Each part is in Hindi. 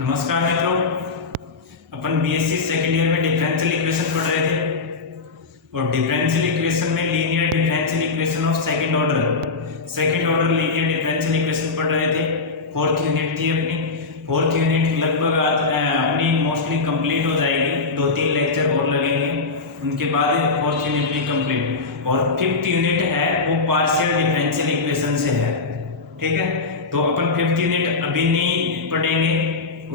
नमस्कार मित्रों, अपन बीएससी सेकेंड ईयर में डिफरेंशियल इक्वेशन पढ़ रहे थे और डिफरेंशियल इक्वेशन में linear differential equation of second order linear differential equation पढ़ रहे थे। फोर्थ यूनिट थी अपनी। फोर्थ यूनिट लगभग आज अपनी मोस्टली कंप्लीट हो जाएगी, 2-3 लेक्चर और लगेंगे, उनके बाद फोर्थ यूनिट भी कंप्लीट। और फिफ्थ यूनिट है वो पार्शियल डिफरेंशियल इक्वेशन से है, ठीक है। तो अपन फिफ्थ यूनिट अभी नहीं पढ़ेंगे,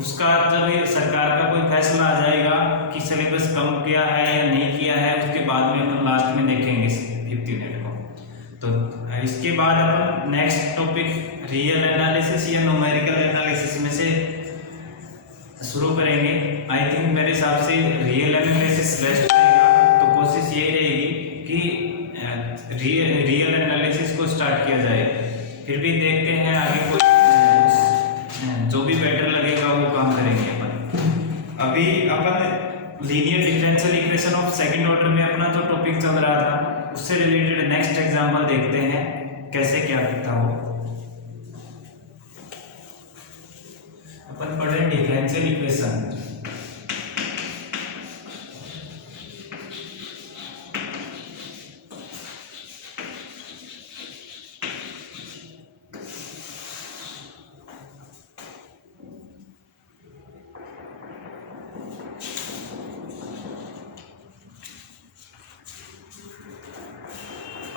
उसका जब सरकार का कोई फैसला आ जाएगा कि सिलेबस कम किया है या नहीं किया है, उसके बाद में अपन लास्ट में देखेंगे फिफ्थ यूनिट को। तो इसके बाद अपन नेक्स्ट टॉपिक रियल एनालिसिस या न्यूमेरिकल एनालिसिस में से शुरू करेंगे। आई थिंक मेरे हिसाब से रियल एनालिसिस बेस्ट रहेगा, तो कोशिश यही रहेगी कि रियल एनालिसिस को स्टार्ट किया जाए। फिर भी देखते हैं आगे कोई जो भी बेटर लगेगा वो काम करेंगे अपन। अभी अपन linear differential equation of second order में अपना जो टॉपिक चल रहा था उससे रिलेटेड नेक्स्ट एग्जांपल देखते हैं कैसे क्या दिखता हो। अपन पढ़े डिफरेंशियल इक्वेशन।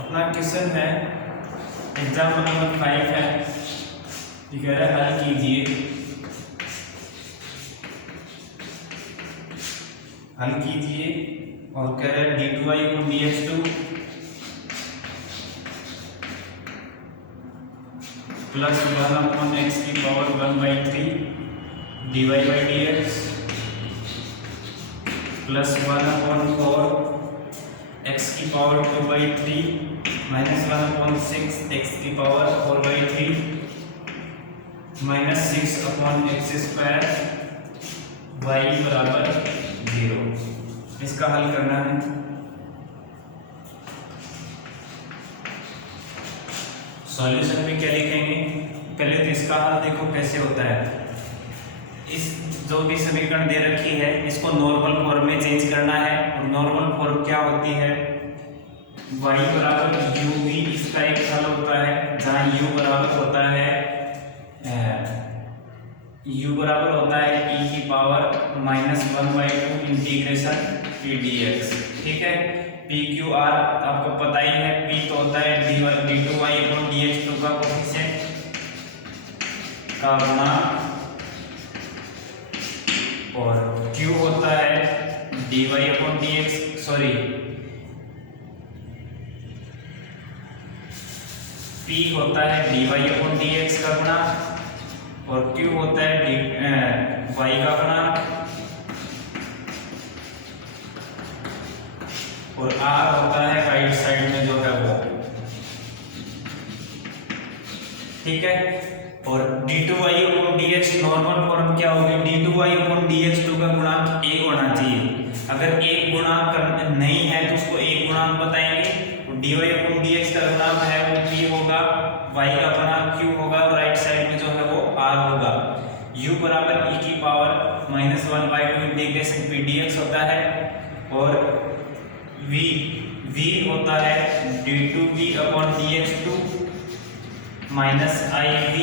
अपना क्वेश्चन है एग्जाम्पल नंबर 5 है, ये कह रहा है हल कीजिए और कह रहा है d2y को dx2 प्लस 1/x की power 1/3 dy by dx plus 1/4 x की पावर 2/3 माइनस 1/6 x की पावर 4/3 माइनस 6/x² y बराबर 0। इसका हल करना है। सॉल्यूशन में क्या लिखेंगे, पहले तो इसका हल देखो कैसे होता है। इस जो भी समीकरण दे रखी है इसको नॉर्मल फॉर्म में चेंज करना है, और नॉर्मल फॉर्म क्या होती है, y बराबर u भी इसका एक हल होता है, जहाँ u बराबर होता है e की पावर -1/2 इंटीग्रेशन p dx, ठीक है। p q r आपको पता ही है, p तो होता है d2y dx2 का कोफिशिएंट का गुणा, और q होता है dy dx p होता है dy dx का गुणा, और q होता है y का गुणा, और r होता है राइट साइड में जो है वो, ठीक है। और d2y dx नॉर्मल फॉर्म क्या होगी, d2y dx2 का गुणांक 1 होना चाहिए। अगर 1 गुणांक नहीं है तो उसको 1 गुणांक बताएंगे। dy dx का गुणांक है वो p होगा, y का गुणांक q होगा, राइट साइड में जो है वो r होगा। u बराबर e की पावर -1/2 इंटीग्रेशन p dx होता है, और v होता है d2v dx2 माइनस iv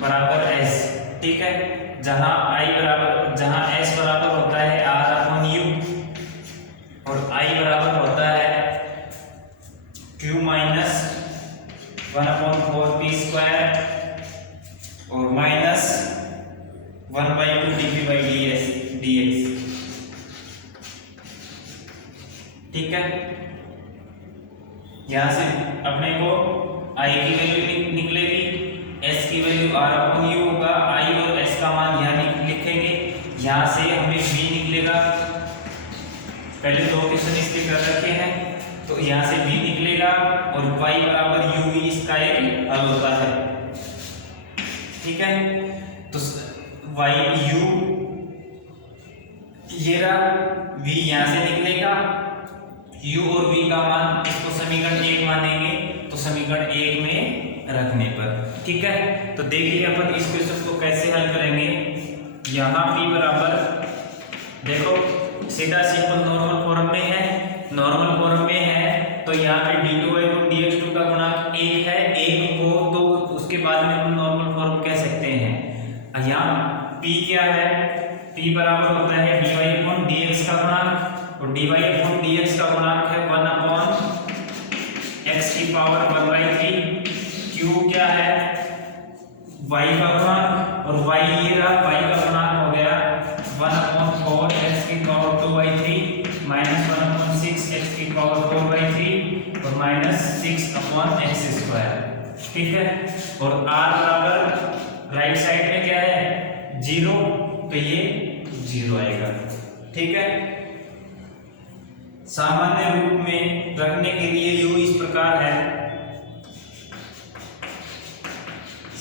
बराबर s, ठीक है। जहां s बराबर होता है r/u और i बराबर होता है q माइनस 1/4p² और माइनस 1/2 dp by dx, ठीक है। यहां से अपने को i की वैल्यू निकलेगी, s की वैल्यू r/u होगा, i और s का मान यहाँ लिखेंगे, यहाँ से हमें v निकलेगा। पहले दो क्वेश्चन इसके कर रखे हैं, तो यहाँ से v निकलेगा, और y बराबर u भी इसका एक हल होता है, ठीक है। तो u ये रहा, v यहाँ से निकलेगा, u और v का मान, इसको समीकरण 1 मानेंगे तो समीकरण 1 में रखने पर, ठीक है। तो देखिए अपन इस क्वेश्चन को कैसे हल करेंगे। यहाँ p बराबर, देखो सीधा सिंपल नॉर्मल फॉर्म में है, नॉर्मल फॉर्म में है तो यहाँ पे d2/dx2 का गुणांक 1 है, 1 को तो उसके बाद में हम नॉर्मल फॉर्म कह सकते हैं। यहाँ p क्या है, p बराबर होता है dy/dx का गुणांक, और dy/dx का गुणांक है 1/x की पावर 1/3। q क्या है, y का गुणांक, और y ये रहा, y का गुणांक हो गया 1/4x की पावर 2/3 माइनस 1/6x की पावर 4/3 और माइनस 6/x²। ठीक है, और r बराबर राइट साइड में क्या है 0, तो ये 0 आएगा। ठीक है, सामान्य रूप में रखने के लिए u इस प्रकार है,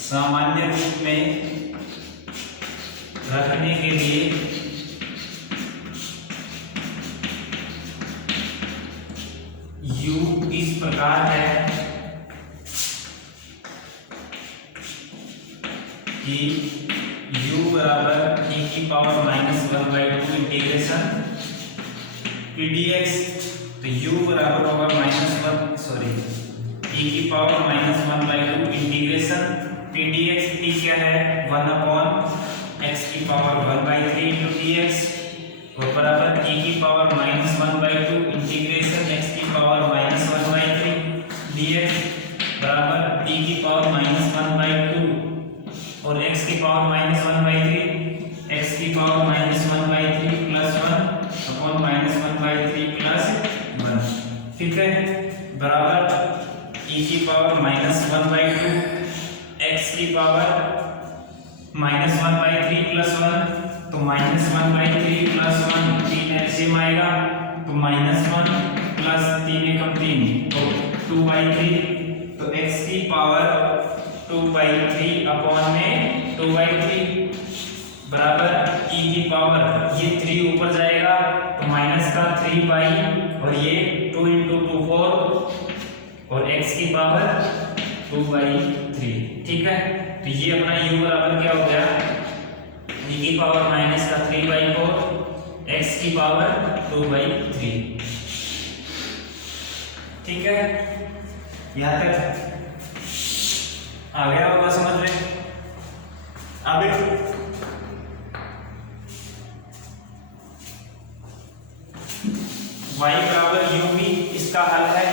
सामान्य रूप में रखने के लिए u इस प्रकार है कि u बराबर e की पावर -1/2 इंटीग्रेशन pdx, तो u बराबर होगा e की पावर -1/2 इंटीग्रेशन pdx, p क्या है 1/x की पावर 1/3 इंटू dx, और बराबर e की पावर -1/2 इंटीग्रेशन x की पावर -1/3 dx बराबर e की पावर -1/2 और x की पावर -1/3, x की पावर -1/3 प्लस 1 अपॉन -1/3 प्लस 1। ठीक है, बराबर e की पावर -1/2 x की पावर -1/3 प्लस 1, तो -1/3 प्लस 1 3 एलसीएम आएगा, तो -1 प्लस 3 एकम 3 तो 2/3, तो x की पावर 2/3 अपॉन में 2/3 बराबर e की पावर, ये 3 ऊपर जाएगा तो माइनस का 3 और ये 2 × 2 4 और x की पावर 2/3। ठीक है, तो ये अपना u बराबर क्या हो गया e की पावर माइनस का 3/4 x की पावर 2/3। ठीक है, यहाँ तक आ गया होगा समझ में। अब y बराबर u भी इसका हल है,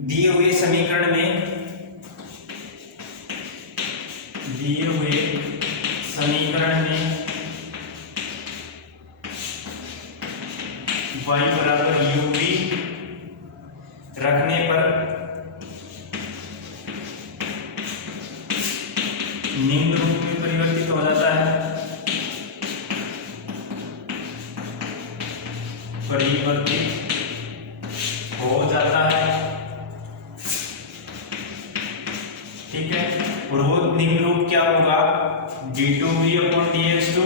दिए हुए समीकरण में y बराबर u भी रखने पर निम्न रूप में परिवर्तित हो जाता है, ठीक है, और वो निम्न रूप क्या होगा d2v/dx2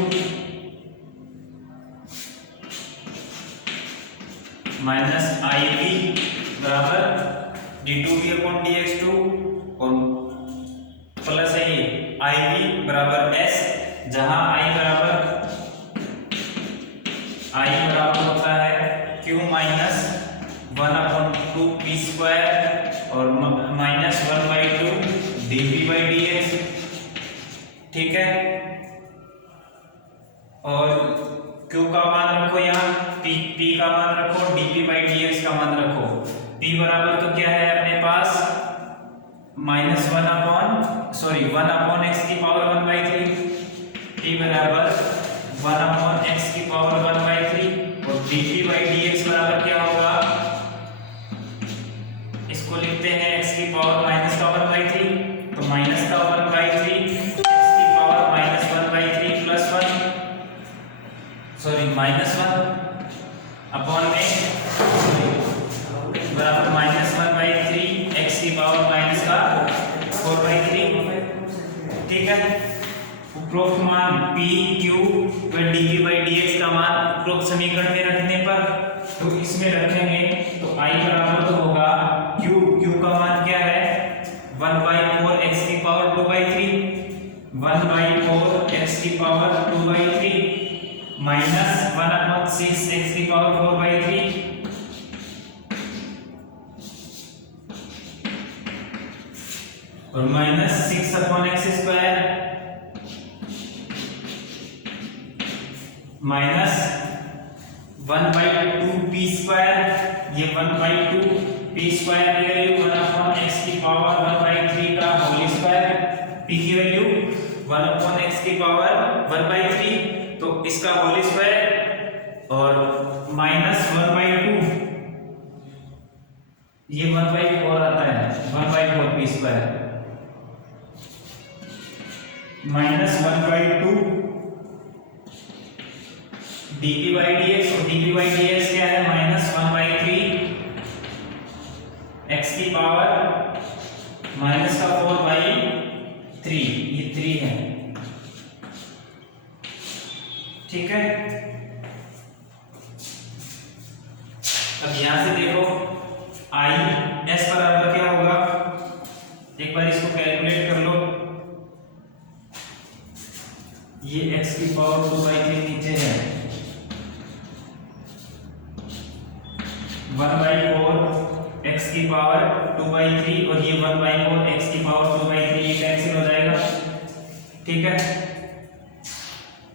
माइनस iv बराबर d2v/dx2 और प्लस है ये iv बराबर s, जहां i बराबर होता है q माइनस 1/2p² और माइनस 1/2 dp/dx। ठीक है, और q का मान रखो, यहाँ p का मान रखो, dp/dx का मान रखो। p बराबर तो क्या है अपने पास -1/x की पावर 1/3, p बराबर 1/x की पावर 1/3 और dp/dx बराबर क्या होगा, इसको लिखते हैं x की पावर माइनस का 1/3, तो माइनस का 1/3 x की पावर -1/3 प्लस 1 अपॉन में बराबर -1/3 x की पावर माइनस का 4/3। ठीक है, उपरोक्त मान p q व dp/dx का मान उपरोक्त समीकरण में रखने पर, तो इसमें रखेंगे तो i बराबर तो होगा q का मान क्या है 1/4 की पावर 2/3 माइनस 1/6 x की पावर 4/3 और माइनस 6/x² माइनस 1/2p², ये 1/2p² की वैल्यू 1/x की पावर 1/3 का होल स्क्वायर, p की वैल्यू 1/x की पावर 1/3 तो इसका होल स्क्वायर और माइनस 1/2 ये 1/4 आता है 1/4p² माइनस 1/2 dp/dx और dp/dx क्या है माइनस 1/3 x की पावर माइनस का 4/3 ये 3 है। ठीक है, अब यहां से देखो i s बराबर क्या होगा, एक बार इसको कैलकुलेट कर लो। ये x की पावर 2/3 नीचे है 1/4 x की पावर 2/3 और ये 1/4 x की पावर 2/3 ये कैंसिल हो जाएगा। ठीक है,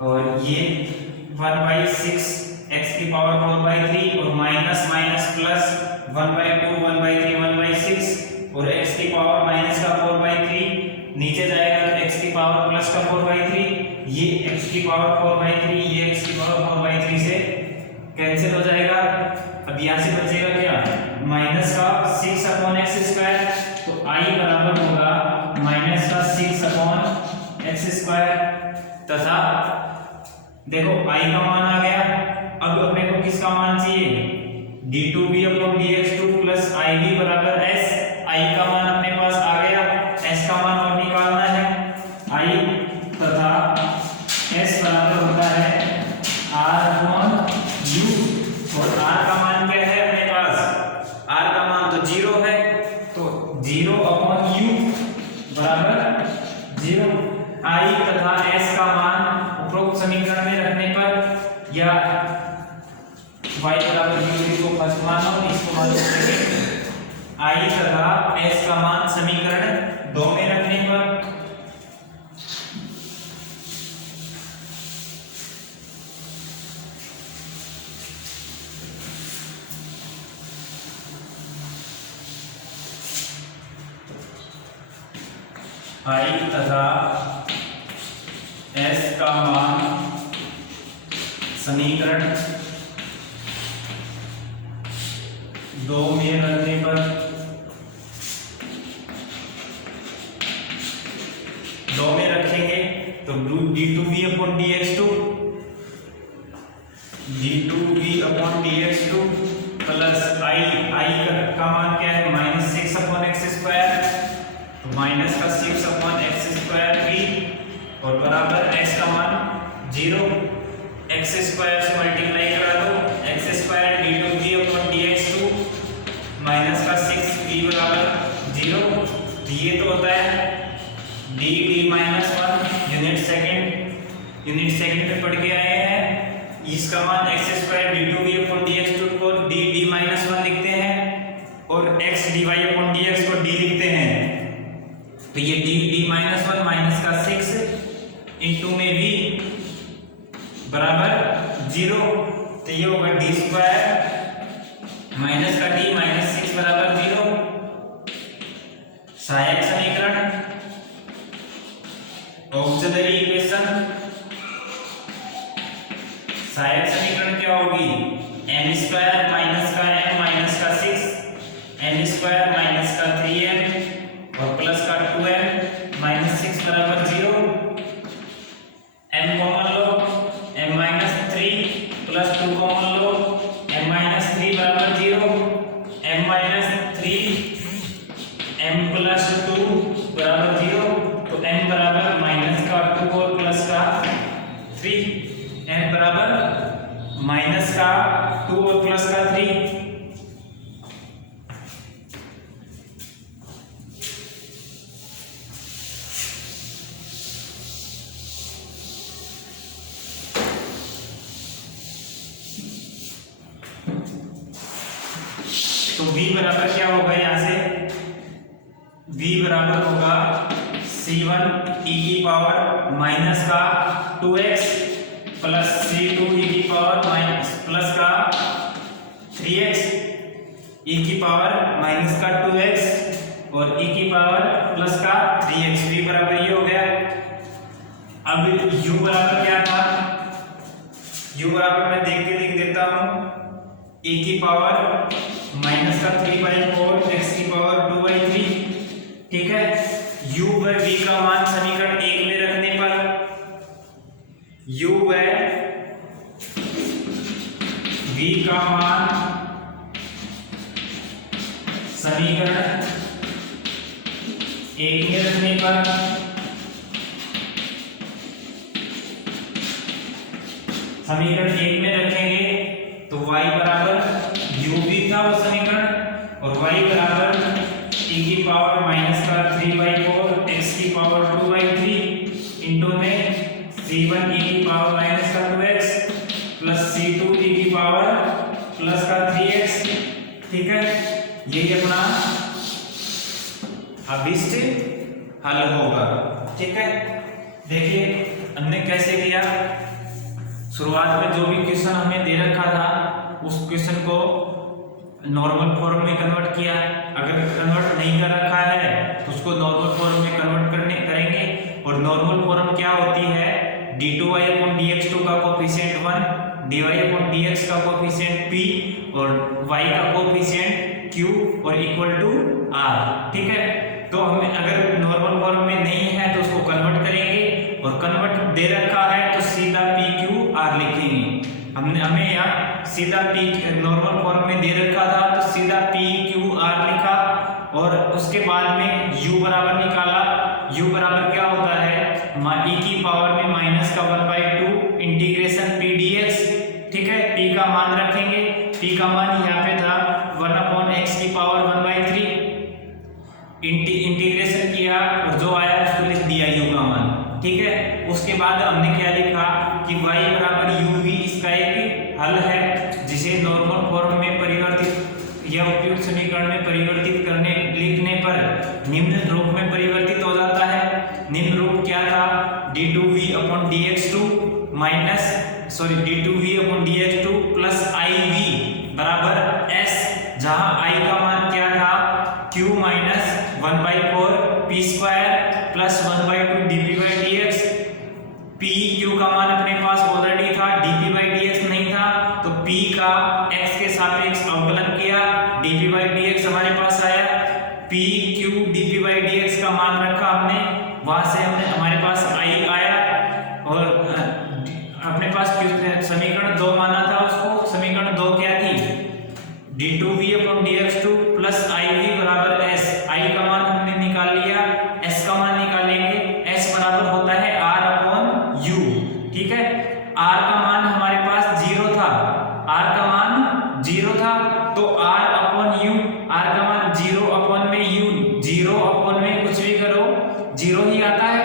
और ये 1/6 x की पावर 4/3 और माइनस माइनस प्लस 1/2 1/3 1/6 और x की पावर माइनस का 4/3 नीचे जाएगा तो x की पावर प्लस का 4/3 ये x की पावर 4/3 ये x की पावर 4/3 से कैंसिल हो जाएगा। अब यहाँ से बचेगा क्या माइनस का 6/x², तो i बराबर होगा माइनस का 6/x² तथा देखो i का मान आ गया। अब अपने को किसका मान चाहिए d2v/dx2 प्लस iv बराबर s। i का मान अपने पास आ गया, s का मान और निकालना है। i तथा s बराबर होता है r/u और r का मान क्या है अपने पास, r का मान तो 0 है तो 0/u बराबर 0। i तथा s का मान उपरोक्त समीकरण में रखने पर या y बराबर u को फर्स्ट मानो इसको मानो i तथा s का मान समीकरण 2 में रखने पर i तथा s का मान समीकरण 2 में रखने पर रखेंगे तो d2v/dx2 प्लस i का मान क्या है माइनस 6/x² तो माइनस का 6/x² भी और बराबर x का मान 0 x² से मल्टीप्लाई करा दो x² d2v/dx2 माइनस का 6v बराबर 0। ये तो होता है d-1 यूनिट सेकंड में पढ़ के आए हैं। इसका मान x² d2v/dx2 को d-1 लिखते हैं और x dy/dx को d लिखते हैं तो ये d-1 माइनस का 6 इंटू में v बराबर 0 तो ये होगा d² माइनस का d माइनस 6 बराबर 0। सहायक समीकरण ऑक्सिलरी इक्वेशन, सहायक समीकरण क्या होगी m² माइनस का m माइनस का 6 m² माइनस का 3m और प्लस का 2m माइनस 6 बराबर 0। m कॉमन लो m माइनस 3 प्लस 2 कॉमन लो m माइनस 3 बराबर 0 m माइनस 3 m प्लस 2 बराबर 0 तो m बराबर माइनस का 2 और प्लस का 3 m बराबर माइनस का 2 और प्लस का 3। v बराबर क्या होगा, यहाँ से v बराबर होगा c1 e की पावर माइनस का 2x प्लस c2 e की पावर माइनस प्लस का 3x e की पावर माइनस का 2x और e की पावर प्लस का 3x। v बराबर ये हो गया। अब u बराबर क्या था, u बराबर मैं देख के लिख देता हूं, e की पावर माइनस का 3/4 x की पावर 2/3। ठीक है, u व v का मान समीकरण 1 में रखने पर u व v का मान समीकरण 1 में रखने पर समीकरण 1 में रखेंगे तो y बराबर u भी था वो समीकरण, और y बराबर e की पावर माइनस का 3/4 x की पावर 2/3 इंटू में c1 e की पावर माइनस का 2x प्लस c2 e की पावर प्लस का 3x। ठीक है, यही अपना अभिष्ट हल होगा। ठीक है, देखिए हमने कैसे किया। शुरुआत में जो भी क्वेश्चन हमें दे रखा था उस क्वेश्चन को नॉर्मल फॉर्म में कन्वर्ट किया। अगर कन्वर्ट नहीं कर रखा है तो उसको नॉर्मल फॉर्म में कन्वर्ट करेंगे। और नॉर्मल फॉर्म क्या होती है, d2y/dx2 का कोफिशिएंट 1, dy/dx का कोफिशिएंट p और y का कोफिशिएंट q और इक्वल टू r। ठीक है, तो हमें अगर नॉर्मल फॉर्म में नहीं है तो उसको कन्वर्ट करेंगे, और कन्वर्ट दे रखा है तो सीधा p q r लिखेंगे। हमें यहाँ सीधा p नॉर्मल फॉर्म में दे रखा था तो सीधा p q r लिखा, और उसके बाद में u बराबर निकाला। u बराबर क्या होता है, e की पावर में माइनस का 1/2 इंटीग्रेशन p dx। ठीक है, p का मान रखेंगे, p का मान यहाँ पे था 1/x की पावर 1/3। इंटीग्रेशन किया और जो आया उसको लिख दिया u का मान। ठीक है, उसके बाद हमने क्या लिखा कि y बराबर u v इसका एक हल है, जिसे नॉर्मल फॉर्म में परिवर्तित या उपयुक्त समीकरण में परिवर्तित करने लिखने पर निम्न रूप में परिवर्तित हो जाता है। निम्न रूप क्या था, d2v/dx2 d2v/dx2 प्लस iv बराबर s, जहां i का मान क्या था, q minus 1/4 p square plus 1/2 dp/dx। p q का मान अपने पास ऑलरेडी था, dp/dx नहीं था, तो p का x के सापेक्ष अवकलन किया, dp/dx हमारे पास आया। p q dp/dx का मान रखा हमने, वहां से हमने हमारे पास i आया, और अपने पास समीकरण 2 माना था उसको। समीकरण 2 क्या थी, d2v/dx2 प्लस iv बराबर s। i का मान हमने निकाल लिया, s का मान निकालेंगे। s बराबर होता है r/u। ठीक है, r का मान हमारे पास 0 था, r का मान 0 था, तो r/u, r का मान 0 में u, 0 में कुछ भी करो 0 ही आता है,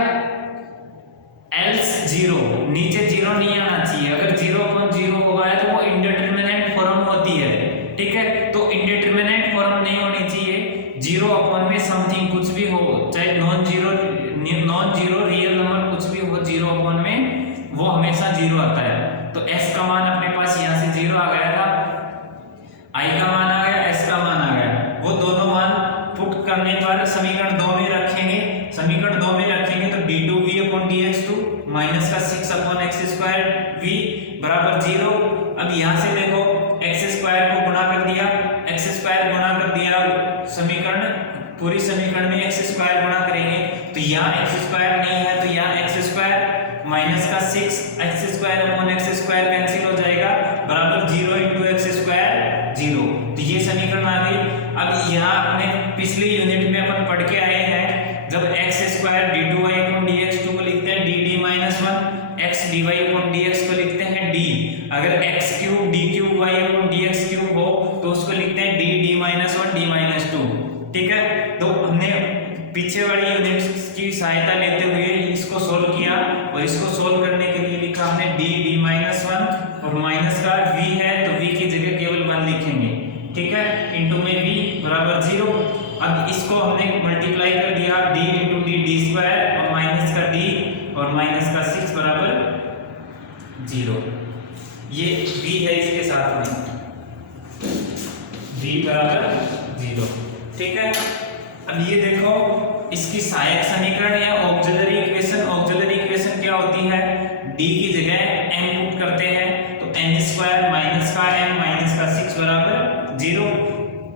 else 0, नीचे 0 नहीं आना चाहिए। अगर 0/0 होगा है तो वो इंडिटरमिनेट फॉर्म होती है। ठीक है, तो इंडिटरमिनेट फॉर्म नहीं होनी चाहिए। 0 में समथिंग कुछ भी हो, चाहे नॉन जीरो रियल नंबर कुछ भी हो, 0 में वो हमेशा 0 आता है। तो s का मान अपने पास यहाँ से 0 आ गया था, i का मान आ गया, s का मान आ गया। वो दोनों मान पुट करने पर समीकरण 2 में रखेंगे। समीकरण 2 में रखेंगे तो d2v/dx2 माइनस का 6/x² v बराबर 0। अब यहाँ से देखो x² को गुणा कर दिया, x² गुणा कर दिया, समीकरण पूरी समीकरण में x² गुणा करेंगे तो यहाँ x² नहीं है, तो यहाँ x² माइनस का 6x² कैंसिल हो जाएगा, बराबर 0 × x² 0। तो ये समीकरण आ गई। अब यहाँ अपने पिछली यूनिट में अपन पढ़ के आए हैं, जब x² d2y/dx2 को लिखते हैं dd-1, x dy/dx को लिखते हैं d। अगर x³ d3y/dx³ हो तो उसको लिखते हैं dd-1 d-2। ठीक है, तो हमने पीछे वाली यूनिट्स की सहायता लेते हुए इसको सोल्व किया, और इसको सोल्व करने के लिए लिखा हमने dd-1, और माइनस का v है तो v की जगह केवल 1 लिखेंगे। ठीक है, इंटू में v 0। अब इसको हमने मल्टीप्लाई कर दिया d into D D square और माइनस का d और माइनस का 6 बराबर 0। ये v है इसके साथ में v बराबर 0। ठीक है, अब ये देखो इसकी सहायक समीकरण या ऑक्सिलरी इक्वेशन। ऑक्सिलरी इक्वेशन क्या होती है, d की जगह m पुट करते हैं तो n स्क्वायर माइनस का m माइनस का 6 बराबर 0।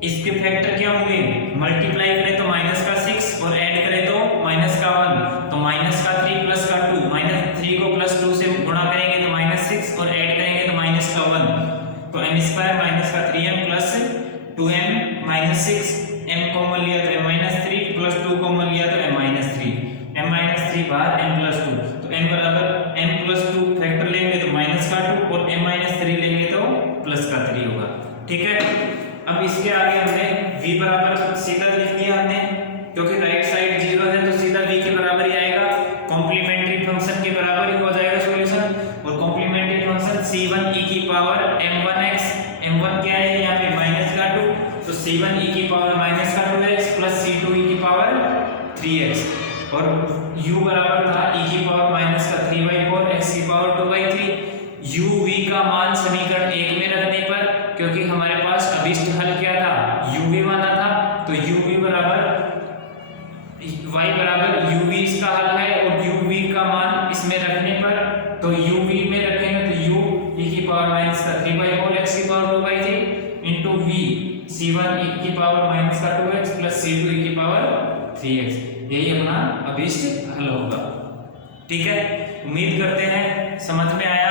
इसके फैक्टर क्या होंगे, मल्टीप्लाई करें तो माइनस का 6 और ऐड करें तो माइनस का 1, तो माइनस का 3 प्लस का 2, माइनस 3 को प्लस 2 से गुणा करेंगे तो माइनस 6 और ऐड करेंगे तो माइनस का 1, तो m स्क्वायर माइनस का 3m plus 2m minus 6, m common लिया तो m माइनस 3 प्लस 2 कॉमन लिया तो m माइनस 3, m माइनस 3 बाहर m प्लस 2, तो m बराबर m प्लस 2 फैक्टर लेंगे तो माइनस का 2 और m माइनस 3 लेंगे तो प्लस का 3 होगा। ठीक है, अब इसके आगे हमने v बराबर सीधा लिख दिया हमने, क्योंकि राइट साइड 0 है तो सीधा v के बराबर ही आएगा, कॉम्प्लीमेंट्री फंक्शन के बराबर ही हो जाएगा सॉल्यूशन। और कॉम्प्लीमेंट्री फंक्शन c1 e की पावर m1x, m1 क्या है यहाँ पे माइनस का 2, तो c1 e की पावर माइनस का 2x प्लस c2 e की पावर 3x, और u बराबर था e की पावर माइनस का 3/4 x की पावर 2/3। u v का मान समीकरण 1 में रखने पर, क्योंकि हमारे पास अभिष्ट हल क्या था, u v माना था, तो u v बराबर y बराबर u v इसका हल है, और u v का मान इसमें रखने पर तो u v में रखेंगे तो u e की पावर माइनस का 3/4 x की power 2/3 into v c1 e की पावर माइनस का 2x प्लस c2 e की पावर 3x, यही अपना अभिष्ट हल होगा। ठीक है, उम्मीद करते हैं समझ में आया